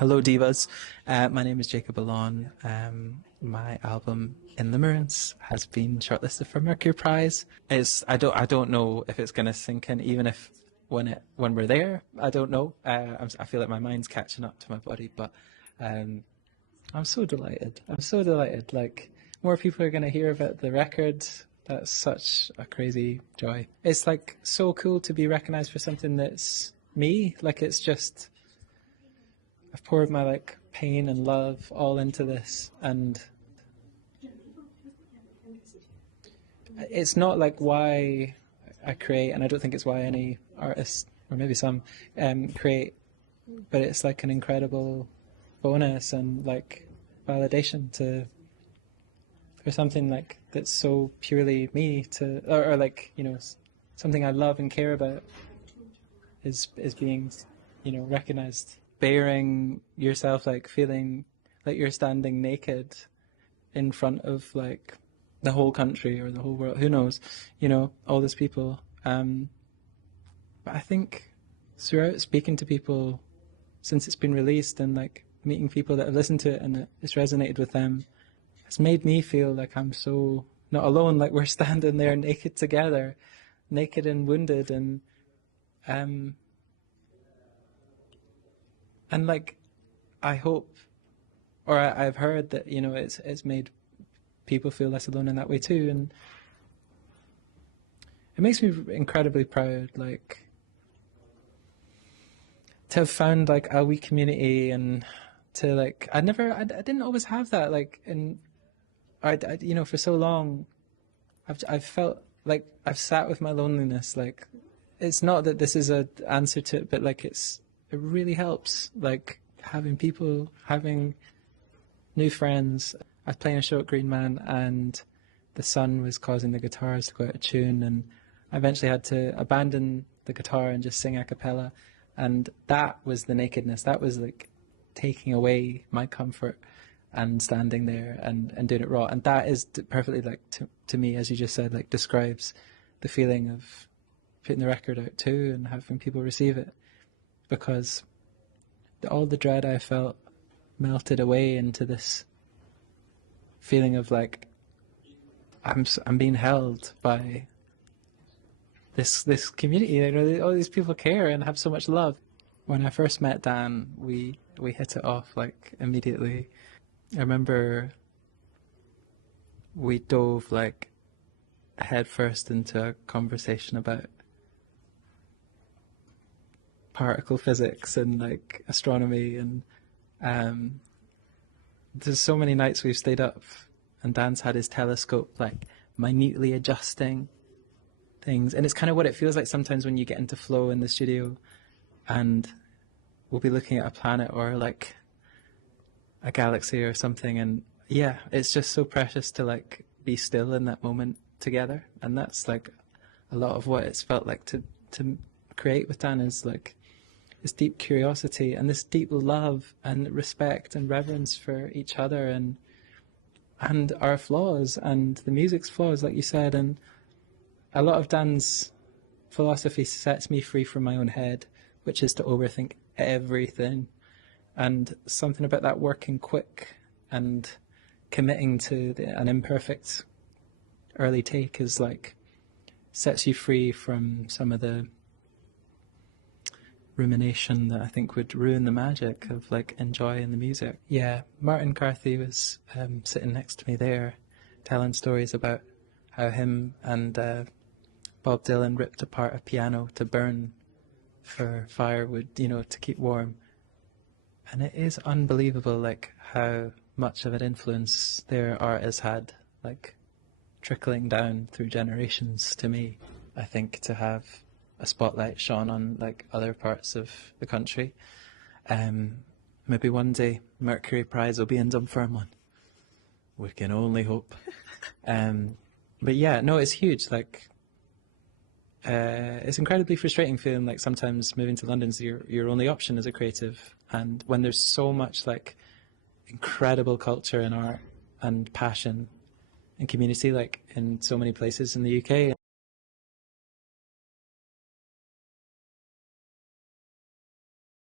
Hello, divas. My name is Jacob Alon. My album in Limerence has been shortlisted for Mercury Prize. I don't know if it's going to sink in, even if when we're there. I don't know. I feel like my mind's catching up to my body, but I'm so delighted. I'm so delighted. Like, more people are going to hear about the record. That's such a crazy joy. It's like so cool to be recognized for something that's me. Like, it's just, I've poured my like pain and love all into this, and it's not like why I create, and I don't think it's why any artist, or maybe some, create, but it's like an incredible bonus and like validation to for something like that's so purely me to, or like, you know, something I love and care about is being, you know, recognized. Bearing yourself, like feeling like you're standing naked in front of like the whole country or the whole world, who knows, you know, all these people. But I think throughout speaking to people since it's been released and like meeting people that have listened to it and it's resonated with them, it's made me feel like I'm so not alone, like we're standing there naked together, naked and wounded, and like, I hope, or I've heard that, you know, it's made people feel less alone in that way too, and it makes me incredibly proud, like, to have found like a wee community, and to like, I didn't always have that, like, and you know, for so long, I've felt like I've sat with my loneliness, like, it's not that this is an answer to it, but like it really helps, like having people, having new friends. I was playing a show at Green Man and the sun was causing the guitars to go out of tune, and I eventually had to abandon the guitar and just sing a cappella, and that was the nakedness. That was like taking away my comfort and standing there and doing it raw, and that is perfectly like to me, as you just said, like describes the feeling of putting the record out too and having people receive it, because all the dread I felt melted away into this feeling of like I'm being held by this community. You know, all these people care and have so much love. When I first met Dan, we hit it off like immediately. I remember we dove like head first into a conversation about particle physics and like astronomy, and there's so many nights we've stayed up and Dan's had his telescope like minutely adjusting things, and it's kind of what it feels like sometimes when you get into flow in the studio and we'll be looking at a planet or like a galaxy or something, and yeah, it's just so precious to like be still in that moment together. And that's like a lot of what it's felt like to create with Dan, is like this deep curiosity and this deep love and respect and reverence for each other and our flaws and the music's flaws, like you said. And a lot of Dan's philosophy sets me free from my own head, which is to overthink everything. And something about that working quick and committing to an imperfect early take is like sets you free from some of the rumination that I think would ruin the magic of like enjoying the music. Yeah, Martin Carthy was sitting next to me there, telling stories about how him and Bob Dylan ripped apart a piano to burn for firewood, you know, to keep warm. And it is unbelievable, like how much of an influence their art has had, like trickling down through generations to me. I think to have a spotlight shone on like other parts of the country. Maybe one day Mercury Prize will be in Dunfermline. We can only hope. But yeah, no, it's huge. Like, it's incredibly frustrating feeling like sometimes moving to London's your only option as a creative, and when there's so much like incredible culture and art and passion and community like in so many places in the UK.